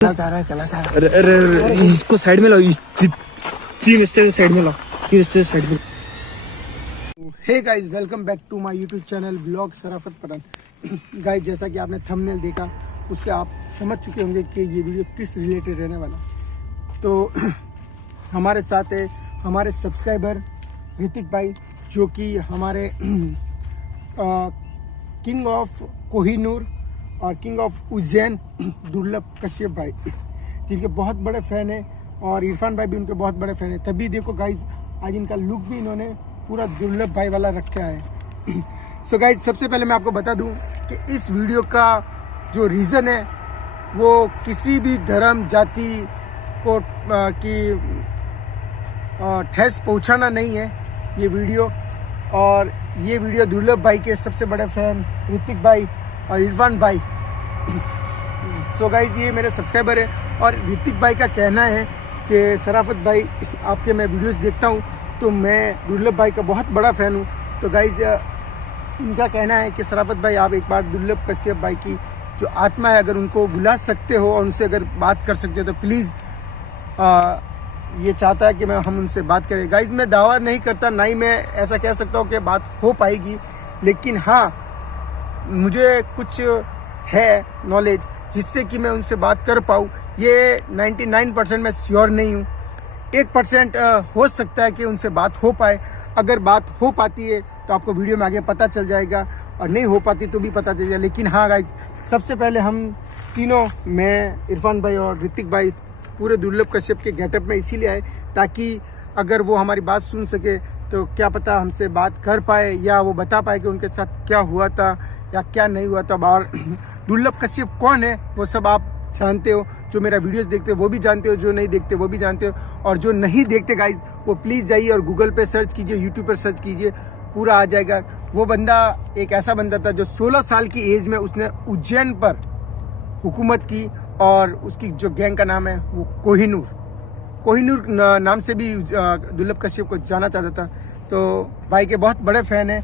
अरे इसको साइड में लाओ, साइड में लाओ, साइड में। Hey guys, welcome back to my YouTube channel blog Sharafat Pathan. Guys, जैसा कि आपने थंबनेल देखा उससे आप समझ चुके होंगे कि ये वीडियो किस रिलेटेड रहने वाला। तो हमारे साथ है हमारे सब्सक्राइबर ऋतिक भाई, जो कि हमारे किंग ऑफ कोहिनूर और किंग ऑफ उज्जैन दुर्लभ कश्यप भाई, जिनके बहुत बड़े फ़ैन हैं, और इरफान भाई भी उनके बहुत बड़े फ़ैन हैं। तभी देखो गाइज, आज इनका लुक भी इन्होंने पूरा दुर्लभ भाई वाला रखा है। सो गाइज, सबसे पहले मैं आपको बता दूं कि इस वीडियो का जो रीज़न है वो किसी भी धर्म जाति को की ठेस पहुंचाना नहीं है ये वीडियो। और ये वीडियो दुर्लभ भाई के सबसे बड़े फ़ैन ऋतिक भाई और इरफान भाई। सो गाइज, ये मेरे सब्सक्राइबर है, और ऋतिक भाई का कहना है कि शराफत भाई, आपके मैं वीडियोस देखता हूँ तो मैं दुर्लभ भाई का बहुत बड़ा फ़ैन हूँ। तो गाइज, इनका कहना है कि शराफत भाई, आप एक बार दुर्लभ कश्यप भाई की जो आत्मा है, अगर उनको बुला सकते हो और उनसे अगर बात कर सकते हो तो प्लीज़, ये चाहता है कि हम उनसे बात करें। गाइज, मैं दावा नहीं करता, ना ही मैं ऐसा कह सकता हूँ कि बात हो पाएगी, लेकिन हाँ, मुझे कुछ है नॉलेज जिससे कि मैं उनसे बात कर पाऊँ। ये 99% मैं श्योर नहीं हूँ, 1% हो सकता है कि उनसे बात हो पाए। अगर बात हो पाती है तो आपको वीडियो में आगे पता चल जाएगा, और नहीं हो पाती तो भी पता चल जाएगा। लेकिन हाँ गाइज, सबसे पहले हम तीनों, मैं, इरफान भाई और ऋतिक भाई, पूरे दुर्लभ कश्यप के गेटअप में इसीलिए आए ताकि अगर वो हमारी बात सुन सके तो क्या पता हमसे बात कर पाए, या वो बता पाए कि उनके साथ क्या हुआ था या क्या नहीं हुआ था। और दुर्लभ कश्यप कौन है वो सब आप जानते हो, जो मेरा वीडियोस देखते हो वो भी जानते हो, जो नहीं देखते वो भी जानते हो, और जो नहीं देखते गाइज, वो प्लीज़ जाइए और गूगल पे सर्च कीजिए, यूट्यूब पर सर्च कीजिए, पूरा आ जाएगा। वो बंदा एक ऐसा बंदा था जो 16 साल की एज में उसने उज्जैन पर हुकूमत की, और उसकी जो गैंग का नाम है वो कोहिनूर नाम से भी दुर्लभ कश्यप को जाना चाहता था। तो भाई के बहुत बड़े फ़ैन हैं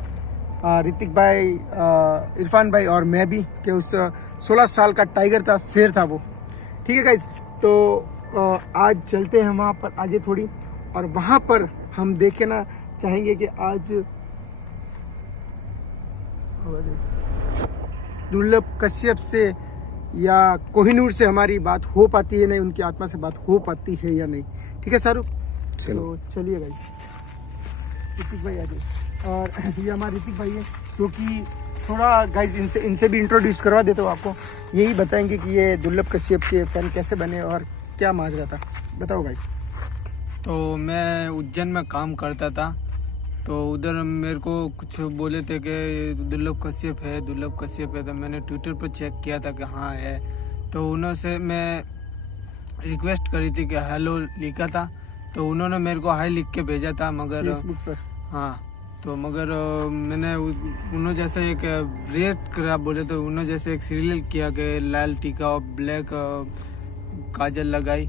ऋतिक भाई, इरफान भाई और मैं भी, कि उस 16 साल का टाइगर था, शेर था वो। ठीक है गाइज, तो आज चलते हैं वहाँ पर आगे थोड़ी, और वहाँ पर हम देखना चाहेंगे कि आज दुर्लभ कश्यप से या कोहिनूर से हमारी बात हो पाती है नहीं, उनकी आत्मा से बात हो पाती है या नहीं। ठीक है शाहरुख, चलो चलिए गाइज। ऋतिक भाई आ जाइए, और ये हमारे ऋतिक भाई है, जो कि थोड़ा गाइज इनसे भी इंट्रोड्यूस करवा देता हूँ आपको। यही बताएंगे कि ये दुर्लभ कश्यप के फ़ैन कैसे बने और क्या माजरा था, बताओ भाई। तो मैं उज्जैन में काम करता था, तो उधर मेरे को कुछ बोले थे कि दुर्लभ कश्यप है, दुर्लभ कश्यप है। तो मैंने ट्विटर पर चेक किया था कि हाँ है। तो उन्होंने मैं रिक्वेस्ट करी थी कि हेलो लिखा था, तो उन्होंने मेरे को हाई लिख के भेजा था, मगर फेसबुक पर। हाँ, तो मगर मैंने उन्होंने जैसे एक रेट करा बोले, तो उन्होंने जैसे एक सीरियल किया कि लाल टीका और ब्लैक काजल लगाई।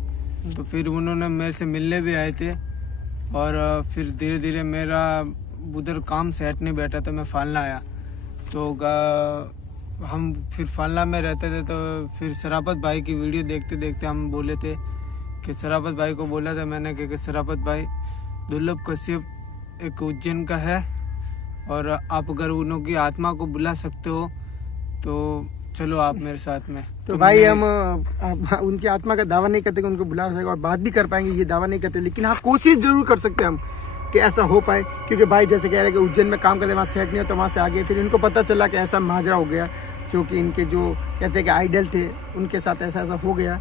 तो फिर उन्होंने मेरे से मिलने भी आए थे, और फिर धीरे धीरे मेरा उधर काम सेट नहीं बैठा, तो मैं फालना आया। तो हम फिर फालना में रहते थे, तो फिर शराफत भाई की वीडियो देखते देखते हम बोले थे कि शराफत भाई को बोला था मैंने कि शराफत भाई, दुर्लभ कश्यप एक उज्जैन का है, और आप अगर उनकी आत्मा को बुला सकते हो तो चलो आप मेरे साथ में। तो भाई, हम उनकी आत्मा का दावा नहीं करते कि उनको बुला सकेगा और बात भी कर पाएंगे, ये दावा नहीं करते, लेकिन हाँ, कोशिश जरूर कर सकते हैं हम कि ऐसा हो पाए। क्योंकि भाई जैसे कह रहे हैं कि उज्जैन में काम करते, वहाँ सेट नहीं हो, तो वहाँ से आगे फिर इनको पता चला कि ऐसा माजरा हो गया, जो कि इनके जो कहते हैं कि आइडल थे उनके साथ ऐसा हो गया।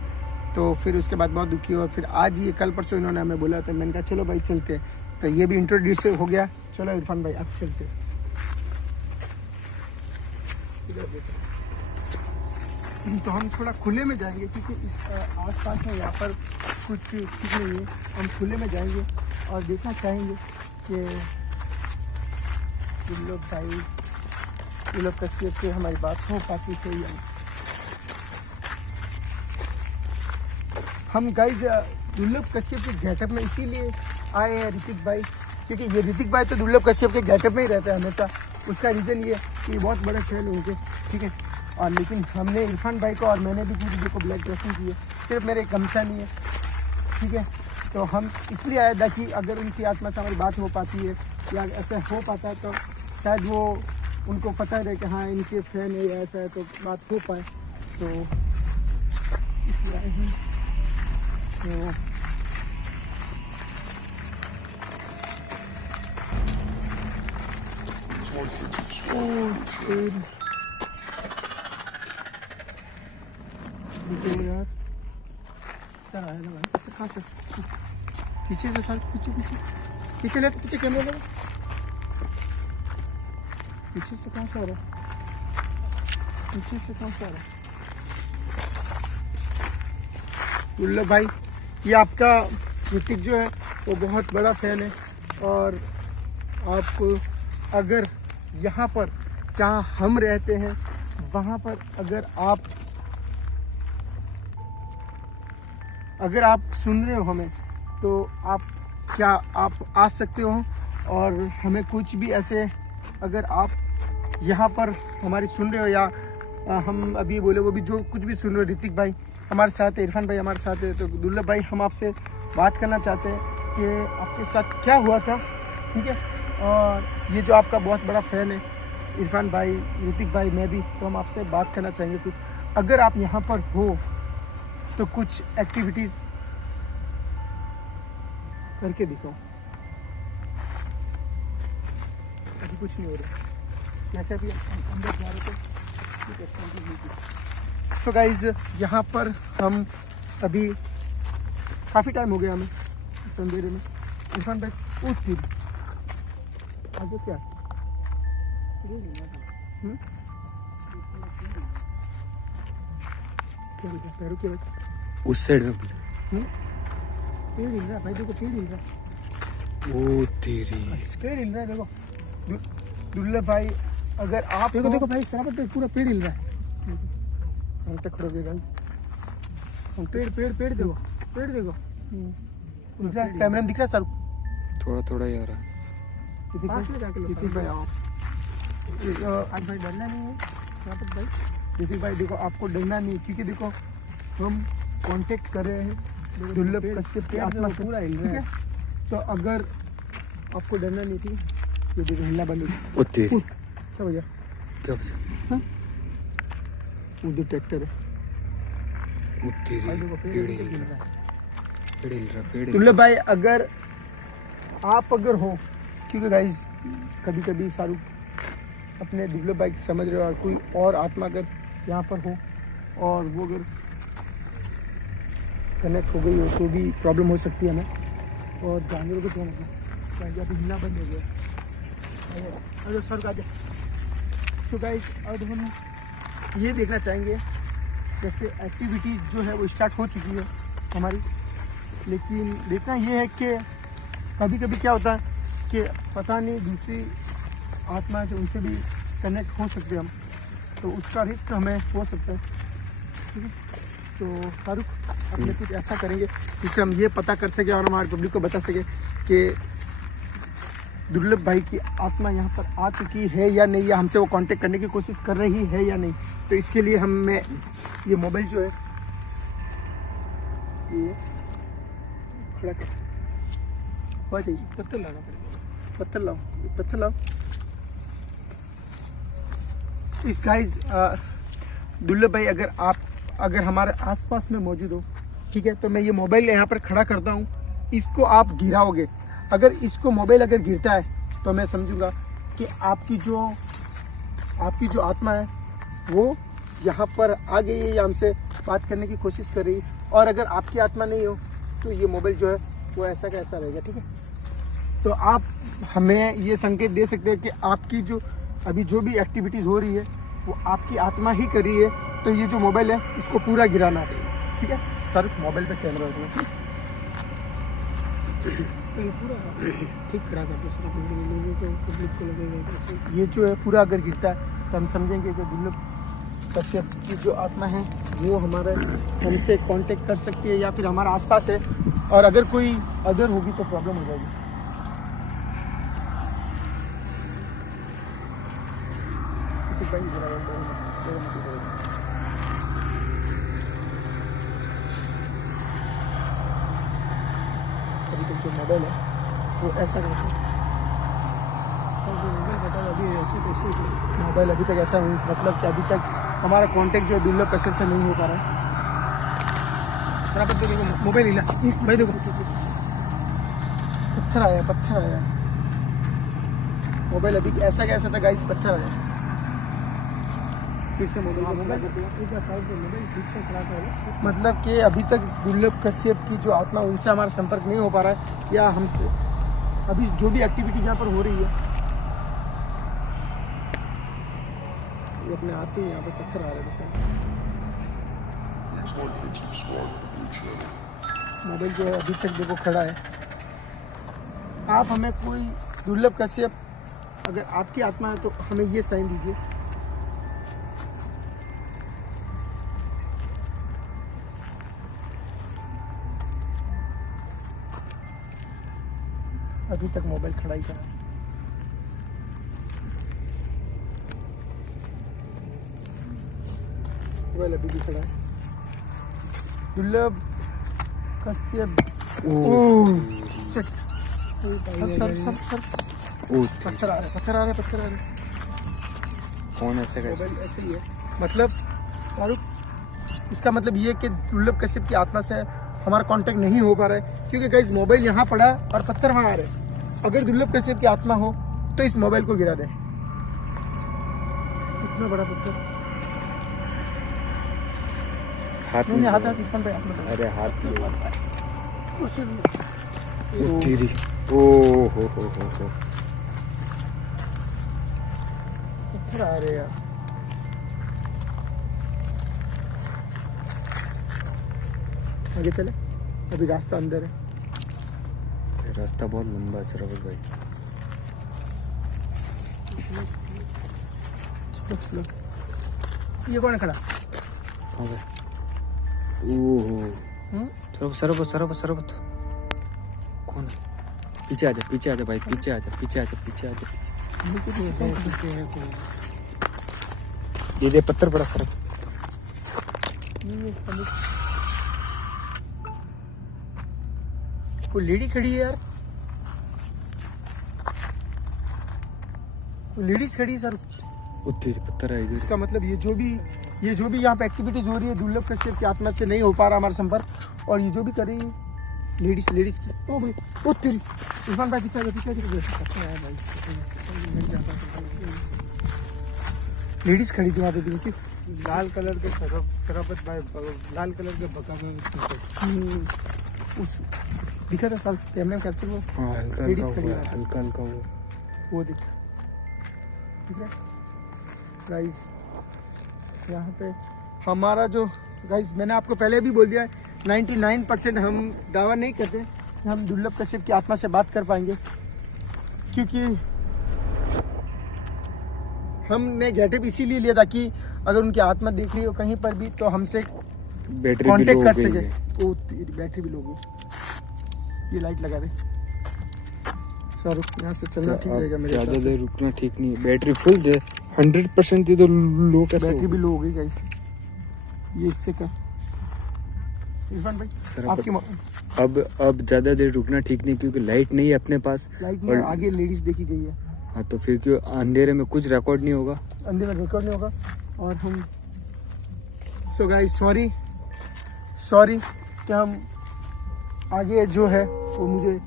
तो फिर उसके बाद बहुत दुखी हुआ। फिर आज ये कल परसों इन्होंने हमें बोला था, मैंने कहा चलो भाई चलते। तो ये भी इंट्रोड्यूस हो गया। चलो इरफान भाई, आप चलते। तो हम थोड़ा खुले में जाएंगे, क्योंकि आस पास में यहाँ पर कुछ ठीक नहीं है। हम खुले में जाएंगे और देखना चाहेंगे कि दुर्लभ कश्यप से हमारी बात हो पाती है या नहीं। हम गाइज दुर्लभ कश्यप के गेटअप में इसीलिए आए हैं ऋतिक भाई, क्योंकि ये ऋतिक भाई तो दुर्लभ कश्यप के गेटअप में ही रहता है हमेशा। उसका रीज़न ये कि बहुत बड़े फैन हैं उनके। ठीक है, और लेकिन हमने इरफान भाई को और मैंने भी पूरी देखो ब्लैक ड्रेसिंग की है, सिर्फ मेरे गमछा नहीं है, ठीक है। तो हम इसलिए आए था कि अगर उनकी आत्मा से हमारी बात हो पाती है या ऐसा हो पाता है तो शायद वो उनको पता रहे कि हाँ इनके फैन है या ऐसा है, तो बात हो पाए। तो इसलिए आए हैं। तो यार सर आया था भाई, कहाँ से? पीछे से सर, पीछे पीछे पीछे ले, पीछे कैमरा लगा, पीछे से कहाँ से आ रहा है? पीछे से कहाँ से आ रहा है? दुर्लभ भाई, ये आपका ऋतिक जो है वो बहुत बड़ा फैन है, और आप अगर यहाँ पर जहाँ हम रहते हैं वहाँ पर अगर आप सुन रहे हो हमें, तो आप आ सकते हो, और हमें कुछ भी ऐसे अगर आप यहाँ पर हमारी सुन रहे हो या हम अभी बोले वो भी जो कुछ भी सुन रहे हो, ऋतिक भाई हमारे साथ है, इरफान भाई हमारे साथ है, तो दुर्लभ भाई हम आपसे बात करना चाहते हैं कि आपके साथ क्या हुआ था, ठीक है। और ये जो आपका बहुत बड़ा फ़ैन है इरफान भाई, ऋतिक भाई, मैं भी, तो हम आपसे बात करना चाहेंगे कुछ, अगर आप यहाँ पर हो तो कुछ एक्टिविटीज़ करके दिखाओ। अभी कुछ नहीं हो रहा, जैसे अभी अंदर जा रहे थे। तो गाइज यहाँ पर हम अभी काफ़ी टाइम हो गया हमें अंधेरे में। इरफान भाई उठ फिर आगे क्या पैरों के उस साइड में पेड़ हिल रहा है भाई, देखो पेड़ हिल रहा है, ओ तेरी पेड़ हिल रहा है, देखो दुर्लभ भाई अगर आप देखो भाई शराबत पे पूरा पेड़ हिल रहा है, हम तक खड़े हो गए गाइस, पेड़ देखो कैमरे में दिख रहा है सर, थोड़ा थोड़ा ही आ रहा है। ऋतिक भाई आओ, आज भाई डरना नहीं है शराबत भाई, ऋतिक भाई देखो आपको डरना नहीं, क्योंकि देखो हम कांटेक्ट कर रहे हैं दुर्लभ कश्यप की आत्मा से, पूरा हिल रहा है, तो अगर आपको डरना नहीं थी, ये देखो हिलना बंद हो गया, क्या हो गया, क्या बचा? उधर ट्रैक्टर है, दुर्लभ भाई अगर आप हो, क्योंकि गाइज कभी कभी शाहरुख अपने दुर्लभ भाई समझ रहे हो, और कोई और आत्मा अगर यहाँ पर हो और वो अगर कनेक्ट हो गई हो तो भी प्रॉब्लम हो सकती है हमें, और जानवरों को ध्यान रखना, जब हिलना बंद हो गया। अरे सर का तो गाइज अब हम ये देखना चाहेंगे, जैसे एक्टिविटीज़ जो है वो स्टार्ट हो चुकी है हमारी, लेकिन देखना ये है कि कभी कभी क्या होता है कि पता नहीं दूसरी आत्मा से उनसे भी कनेक्ट हो सकते हम, तो उसका रिस्क हमें हो सकता है, ठीक है। तो शाहरुख अपने कुछ ऐसा करेंगे जिससे हम ये पता कर सके और हमारे पब्लिक को बता सके कि दुर्लभ भाई की आत्मा यहाँ पर आ चुकी है या नहीं, या हमसे वो कांटेक्ट करने की कोशिश कर रही है या नहीं। तो इसके लिए हमें ये मोबाइल जो है ये खड़ा कर पत्थर लाना पड़ेगा, पत्थर लाओ। इस गाइज दुर्लभ भाई अगर हमारे आसपास में मौजूद हो, ठीक है, तो मैं ये मोबाइल यहाँ पर खड़ा करता हूँ, इसको आप गिराओगे, अगर इसको मोबाइल अगर गिरता है तो मैं समझूंगा कि आपकी जो आत्मा है वो यहाँ पर आ गई है या हमसे बात करने की कोशिश कर रही है, और अगर आपकी आत्मा नहीं हो तो ये मोबाइल जो है वो ऐसा का ऐसा रहेगा, ठीक है। तो आप हमें ये संकेत दे सकते हैं कि आपकी जो अभी जो भी एक्टिविटीज़ हो रही है वो आपकी आत्मा ही कर रही है, तो ये जो मोबाइल है इसको पूरा गिराना है, ठीक है सर। मोबाइल पे कैमरा रखना, पूरा ठीक खड़ा कर दो, ये जो है पूरा अगर गिरता है तो हम समझेंगे कि दुर्लभ कश्यप की जो आत्मा है वो हमारे हमसे कांटेक्ट कर सकती है या फिर हमारे आसपास है, और अगर कोई अदर होगी तो प्रॉब्लम हो जाएगी। भाई जो मोबाइल है वो ऐसा कैसे मोबाइल बता दो अभी ऐसे कैसे मोबाइल अभी तक ऐसा नहीं, मतलब कि अभी तक हमारा कांटेक्ट जो है दुर्लभ कश्यप से नहीं हो पा रहा है। सर देखो मोबाइल हिला भाई, देखो पत्थर आया मोबाइल अभी ऐसा कैसा था गाइस, पत्थर आया। फिर से मोबाइल मतलब कि अभी तक दुर्लभ कश्यप की जो आत्मा उनसे हमारा संपर्क नहीं हो पा रहा है, या हमसे अभी जो भी एक्टिविटी यहाँ पर हो रही है ये अपने आते ही यहाँ पे पत्थर आ रहे थे। मोबाइल जो है अभी तक देखो खड़ा है। आप हमें कोई दुर्लभ कश्यप अगर आपकी आत्मा है तो हमें ये साइन दीजिए। अभी तक मोबाइल खड़ा ही था। मोबाइल अभी भी खड़ा है। दुर्लभ कश्यप सर पत्थर आ रहे फोन ऐसे कैसे? मोबाइल ऐसे ही है। मतलब शाहरुख, इसका मतलब ये कि दुर्लभ कश्यप की आत्मा से हमारा कांटेक्ट नहीं हो पा रहा है, क्योंकि गाइस मोबाइल यहाँ पड़ा और पत्थर वहाँ आ रहे। अगर दुर्लभ कश्यप की आत्मा हो तो इस मोबाइल को गिरा दे। इतना बड़ा पत्थर हाथ नहीं, हाथ ऊपर पे। अरे हाथ तेरी हो पत्थर आ रहे यार। आगे चले, अभी रास्ता अंदर है। रास्ता बहुत लंबा है सरवत भाई। चलो ये कौन है खड़ा? सरबत कौन है? पीछे आजा भाई, पीछे आजा। ये दे पत्थर पड़ा सर। कोई लेडी खड़ी है यार, कोई लेडीज खड़ी है सर। तेरी पत्थर है इधर। इसका मतलब ये जो भी यहाँ पे एक्टिविटीज हो रही है दुर्लभ कश्यप की आत्मा से नहीं हो पा रहा हमारा संपर्क, और ये जो भी कर रही है लेडीज की। ओ भाई, ओ तेरी इरफान भाई पीछे लेडीज खड़ी थी वहाँ पे, देखिए लाल कलर के सरबत भाई, लाल कलर के बका उस दिखा था साल कैमरे में कैप्चर वो लेडीज खड़ी है। हल्का वो दिख रहा है गाइस। यहाँ पे हमारा जो गाइस, मैंने आपको पहले भी बोल दिया है 99% हम दावा नहीं करते कि हम दुर्लभ कश्यप की आत्मा से बात कर पाएंगे, क्योंकि हमने गेटअप इसीलिए लिया था कि अगर उनकी आत्मा देख रही हो कहीं पर भी तो हमसे कांटेक्ट कर सके। ओ तेरी बैटरी भी लो गई। ये लाइट लगा दे सर, यहाँ से चलना ठीक रहेगा मेरे ज़्यादा देर रुकना ठीक नहीं है। बैटरी फुल है 100% इधर लो कैसे? बैटरी भी लो हो गई गाइस। ये इससे कर इरफान भाई सर आपकी अब ज़्यादा देर रुकना ठीक नहीं, क्योंकि लाइट नहीं है अपने पास। लाइट नहीं, आगे लेडीज देखी गई है। हाँ तो फिर क्यों अंधेरे में कुछ रिकॉर्ड नहीं होगा? अंधेरे में रिकॉर्ड नहीं होगा। और हम सो गाइस सॉरी कि हम आगे जो है वो मुझे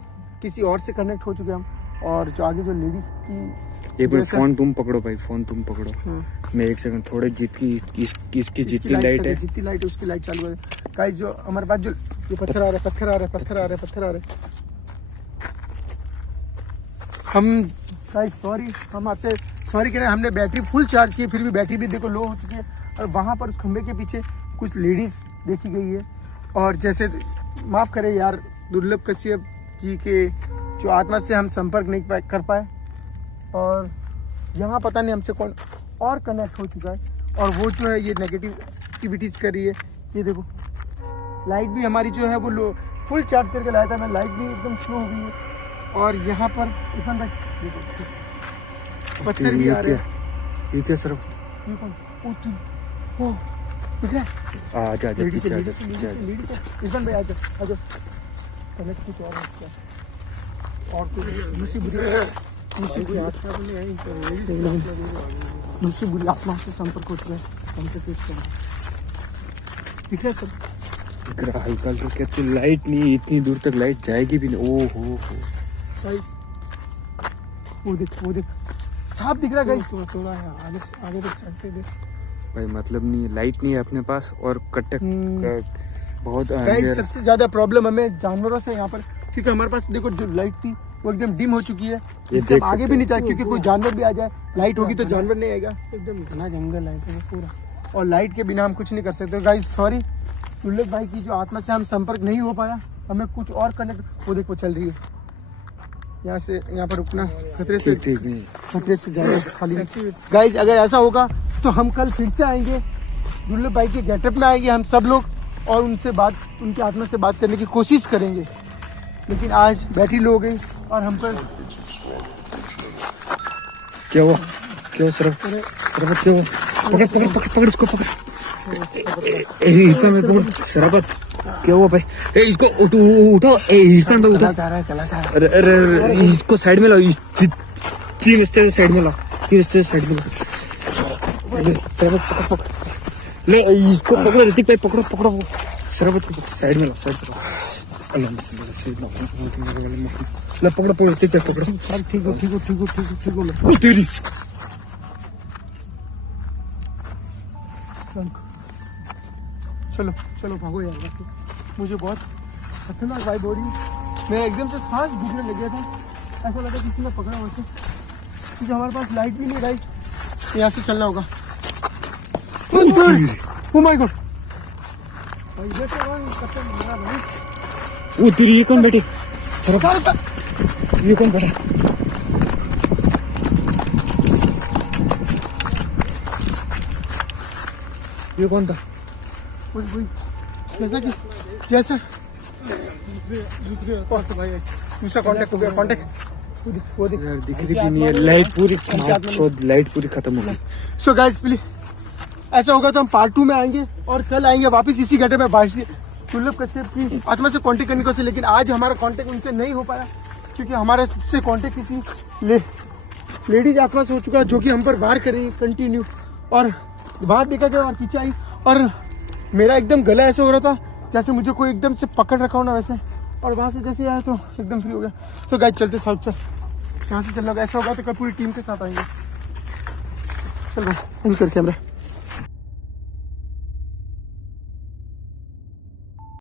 किसी और से कनेक्ट हो चुके हम, और जो आगे जो लेडीज की एक मिनट, फोन तुम पकड़ो भाई, फोन तुम पकड़ो। हाँ। मैं एक सेकंड थोड़े इसकी जितनी लाइट है, जितनी लाइट है उसकी लाइट चालू है गाइस। जो हमारे पास जो ये पत्थर आ रहे हम गाइस सॉरी, हम आपसे सॉरी कह रहे हैं। हमने बैटरी फुल चार्ज की, फिर भी बैटरी भी देखो लो हो चुकी है, और वहाँ पर उस खंबे के पीछे कुछ लेडीज देखी गई है। और जैसे माफ़ करें यार, दुर्लभ कश्यप जी के जो आत्मा से हम संपर्क नहीं कर पाए, और यहाँ पता नहीं हमसे कौन और कनेक्ट हो चुका है, और वो जो है ये नेगेटिव एक्टिविटीज़ कर रही है। ये देखो लाइट भी हमारी जो है वो लो फुल चार्ज करके लाया था मैं, लाइट भी एकदम स्लो हो गई है। और यहाँ पर इरफान भाई देखो पत्थर भी आ रहे हैं। ये क्या सर? ये कौन? ओ दिख रहा है? आजा इरफान भाई आजा कनेक्ट कुछ और है। और दूसरी बुरी आत्मा से संपर्क हो चुका है। हमसे कुछ दिख रहा है सब, दिख रहा है हल्का हल्का। क्या तो लाइट नहीं, इतनी दूर तक लाइट जाएगी भी नहीं। ओ हो गाइस वो देख साफ दिख रहा है गाइस। थोड़ा है आगे तक चलते देख भाई, मतलब नहीं है, लाइट नहीं है अपने पास और कटक बहुत गाइस अंधेरा। सबसे ज्यादा प्रॉब्लम हमें जानवरों से यहाँ पर, क्योंकि हमारे पास देखो जो लाइट थी वो एकदम डिम हो चुकी है। ये इससे देख हम आगे सकते भी नहीं था, क्योंकि कोई जानवर भी आ जाए, लाइट होगी तो जानवर नहीं आएगा। एकदम घना जंगल है पूरा, और लाइट के बिना हम कुछ नहीं कर सकते। गाइस सॉरी, दुर्लभ भाई की जो आत्मा से हम संपर्क नहीं हो पाया, हमें कुछ और कनेक्ट। वो देखो चल रही है, यहाँ से यहाँ पर रुकना खतरे से जाना खाली। गाइस अगर ऐसा होगा तो हम कल फिर से आएंगे, दुर्लभ भाई के गेटअप में आएंगे हम सब लोग, और उनसे बात, उनकी आत्मा से बात करने की कोशिश करेंगे। लेकिन आज बैठी लो हो गई और हम पर क्या हुआ सरबत क्या हुआ? पकड़ इसको पकड़। मैं पकड़ शराबत। क्या हुआ भाई? इसको उठो। इरफान भाई उठो। अरे इसको साइड में लाओ, तीन स्टेज साइड में लाओ। शराबत पकड़ ले, इसको पकड़ो ऋतिक भाई, पकड़ो शराबत को साइड में लाओ। अल्लाह साइड में पकड़ो ऋतिक भाई, पकड़ो। ठीक हो ओ तेरी चलो भागो यार। मुझे बहुत खतरनाक वाइब हो रही है, मेरा एकदम से सांस घुटने लग गया था। ऐसा लगा किसी ने पकड़ा वैसे, क्योंकि हमारे पास लाइट भी नहीं। गाइस यहाँ से चलना होगा। ओह माय गॉड, वो तेरी ये कौन बैठे? ये कौन बैठा? ये कौन था? जैसा दूसरा कांटेक्ट हो गया। वो देख यार दिख रही भी नहीं है, लाइट पूरी खत्म हो गई। सो गाइस प्लीज, ऐसा होगा तो हम पार्ट 2 में आएंगे और कल आएंगे वापस इसी घंटे में दुर्लभ कश्यप की आत्मा से कांटेक्ट करने को से। लेकिन आज हमारा कांटेक्ट उनसे नहीं हो पाया, क्योंकि हमारे से कांटेक्ट किसी लेडीज आत्मा से हो चुका, जो कि हम पर वार कर रही है कंटिन्यू। और बाहर देखा गया और पीछे आई, और मेरा एकदम गला ऐसे हो रहा था जैसे मुझे कोई एकदम से पकड़ रखा हो ना वैसे, और वहाँ से जैसे आया तो एकदम फ्री हो गया। तो गाइस चलते साउथ चल, यहाँ से चलना होगा। ऐसा होगा तो कल पूरी टीम के साथ आएंगे। चलो इन कर कैमरा।